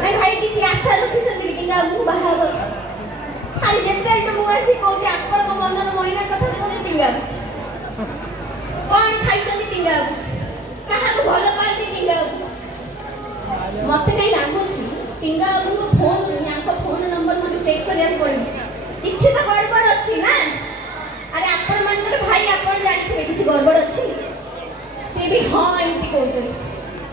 ନାଇଁ ଭାଇ କିଛି ଆଶା ରଖିଛନ୍ତି ଟିଙ୍ଗା ମୁଁ ବାହାଘର ଖାଲି ଯେତେବେଳେ ତ ମୁଁ ଆସି କହୁଛି ଆପଣଙ୍କ ମନର ମହିଳା କଥା କହୁଛି ଟିଙ୍ଗା କଣ ଖାଇଛନ୍ତି ଟିଙ୍ଗା କାହାକୁ ଭଲ ପାଆନ୍ତି ଟିଙ୍ଗା ମତେ କାହିଁ ଲାଗୁଛି ଟିଙ୍ଗା ବାବୁଙ୍କ ଫୋନ୍ ୟାଙ୍କ ଫୋନ୍ ନମ୍ବର ମୋତେ ଚେକ୍ କରିବାକୁ ପଡ଼ିବ କିଛି ତ ଗଡ଼ବଡ଼ ଅଛି ନା ଆରେ ଆପଣମାନଙ୍କର ଭାଇ ଆପଣ ଜାଣିଥିବେ କିଛି ଗଡ଼ବଡ଼ ଅଛି ସେ ବି ହଁ ଏମିତି କହୁଛନ୍ତି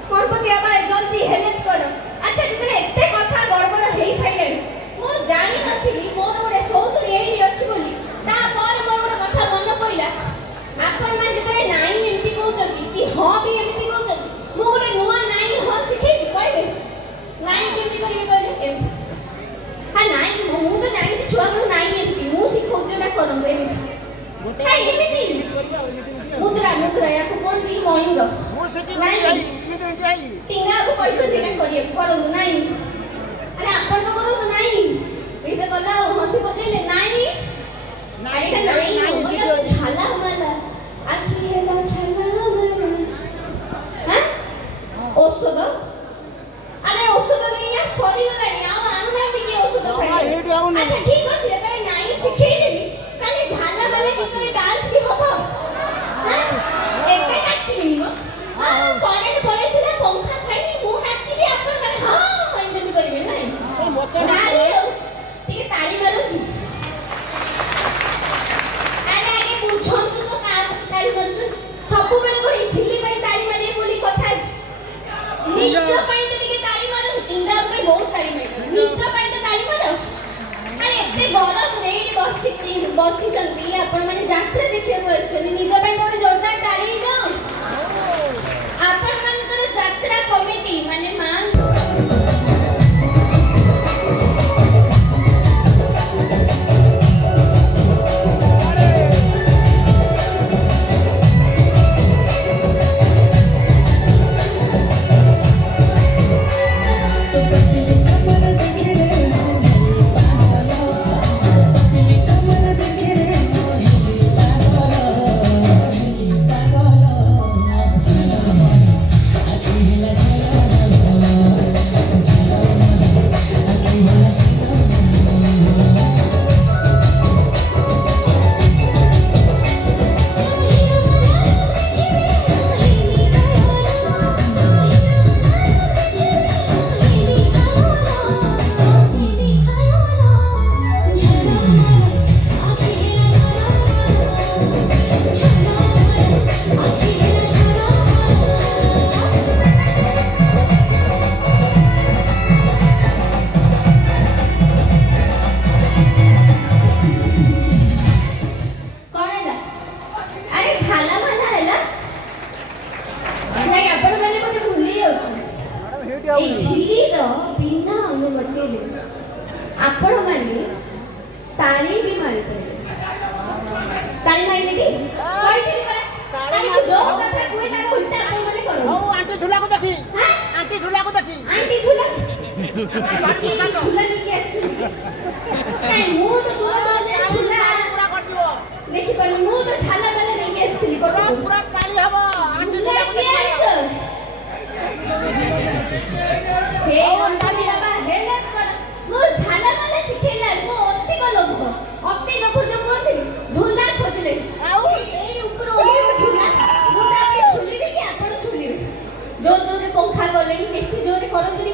କ'ଣ ପକେଇବା ବା ଜଲ୍ଦି ହେଲ୍ପ କର ଆଚ୍ଛା ଯେତେବେଳେ ଏତେ କଥା ଗଡ଼ବଡ଼ ହେଇସାରିଲାଣି ମୁଁ ଜାଣିନଥିଲି ମୋର ଗୋଟେ ସୌତୁରୀ ଏଇଠି ଅଛି ବୋଲି ତାପରେ ମୋର ଗୋଟେ କଥା ମନେ ପଡ଼ିଲା ଆପଣମାନେ ଯେତେବେଳେ ନାଇଁ ଏମିତି କହୁଛନ୍ତି କି ହଁ ବି ଏମିତି କହୁଛନ୍ତି ମୁଁ ଗୋଟେ ନୂଆ ନାଇଁ ହଁ ଶିଖେଇବି କହିବେ ନାଇଁ କେମିତି କରିବେ କହିଲେ ଏମିତି ହଁ ନାଇଁ ମୁଁ ତ ଜାଣିଛି ଛୁଆବେଳୁ ନାଇଁ ଏମିତି ମୁଁ ଶିଖଉଛି ଏଇଟା କରନ୍ତୁ ଏମିତି ଏମିତି ମୁଦ୍ରା ମୁଦ୍ରା ୟାକୁ କୁହନ୍ତି ମୟୂର ନାଇଁ ଟିଙ୍ଗାକୁ କହିଛନ୍ତି ଏଇଟା କରିବାକୁ କରନ୍ତୁ ନାଇଁ ଆରେ ଆପଣ ତ କରନ୍ତୁ ନାଇଁ ଏଇଟା କଲା ଆଉ ହସି ପକେଇଲେ ନାଇଁ ଏଇଟା ନାଇଁ ଛାଲା ମାଲା ଆଖି ହେଲା ଛାଲା ମାଲା ଔଷଧ ଆରେ ଔଷଧ ନେଇ ସରିଗଲାଣି ଆଉ ଆଣୁନାହାନ୍ତି କି ଔଷଧ ସାଙ୍ଗରେ ଆଚ୍ଛା ଠିକ ଅଛି ଯେତେବେଳେ ନାଇଁ ଶିଖେଇଲେଣି ତାହେଲେ ଝାଲା ମାଲା ଗୀତରେ ଡାନ୍ସ ବି ହବ ଏବେ ନାଚିବି କରେଣ୍ଟ ପଳେଇଥିଲା ପଙ୍ଖା ଖାଇନି ମୁଁ ନାଚିବି ଆପଣ ହଁ ଏମିତି କରିବେ ନାଇଁ ଟିକେ ତାଳି ମାରନ୍ତୁ ଆରେ ଆଗେ ବୁଝନ୍ତୁ ତ ତାଳି ମାରୁଛନ୍ତି ସବୁବେଳେ ଗୋଟେ ଝିଲି ପାଇଁ ତାଳି ମାରିବେ ବୋଲି କଥା ଅଛି ନିଜ ପାଇଁ ତ ଟିକେ ତାଳି ମାରନ୍ତୁ ଟିଙ୍ଗା ପାଇଁ ବହୁତ ତାଳି ମାରିବ ନିଜ ପାଇଁ ତ ତାଳି ମାର ଆରେ ଏତେ ଗରମରେ ଏଇଠି ବସିଛନ୍ତି ଆପଣମାନେ ଯାତ୍ରା ଦେଖିବାକୁ ଆସିଛନ୍ତି ନିଜ ପାଇଁ ତ ଗୋଟେ ଜୋରଦାର ତାଳି ହେଇଯାଉ ଆପଣମାନଙ୍କର ଯାତ୍ରା କମିଟି ମାନେ ମା ଆପଣମାନେ ତାଳି ବି ମାରିପାରିବେ ତାଳି ମାରିଲେ କି କହିଥିଲି ପରା ତାଳି ଯୋଉ କଥା କୁହେ ତାର ଉଲ୍ଟା ଆପଣମାନେ କରନ୍ତି ହଉ ଆଣ୍ଟି ଝୁଲାକୁ ଦେଖି ଆଣ୍ଟି ଝୁଲାକୁ ଦେଖି ଆଣ୍ଟି ଝୁଲା ନେଇକି ଆସିଛନ୍ତି କାଇଁ ମୁଁ ତ ଦୂର ଝୁଲା ପୁରା କରିଯିବ ଦେଖିପାରୁ ମୁଁ ତ ଝାଲା ବାଲା ନେଇକି ଆସିଥିଲି ପୁରା ତାଳି ହବ ଆଣ୍ଟି ଝୁଲାକୁ ଦେଖି ହେ ଅଣ୍ଟାଳି ବାବା ହେଲେ ମୁଁ ଝାଲା ମାଲା ଶିଖେଇଲା ମୁଁ ଅତି ଲୋଭ ଯୋଉ କୁହନ୍ତି ଝୁଲା ଖୋଜିଲେ ଆଉ ଏଇ ଉପରେ ଓହ୍ଲେଇବ ଝୁଲା ମୁଁ ତାପରେ ଝୁଲିବି କି ଆପଣ ଝୁଲିବେ ଯୋଉ ଜୋରେ ପଙ୍ଖା କଲେଣି ବେଶୀ ଜୋରେ କରନ୍ତୁ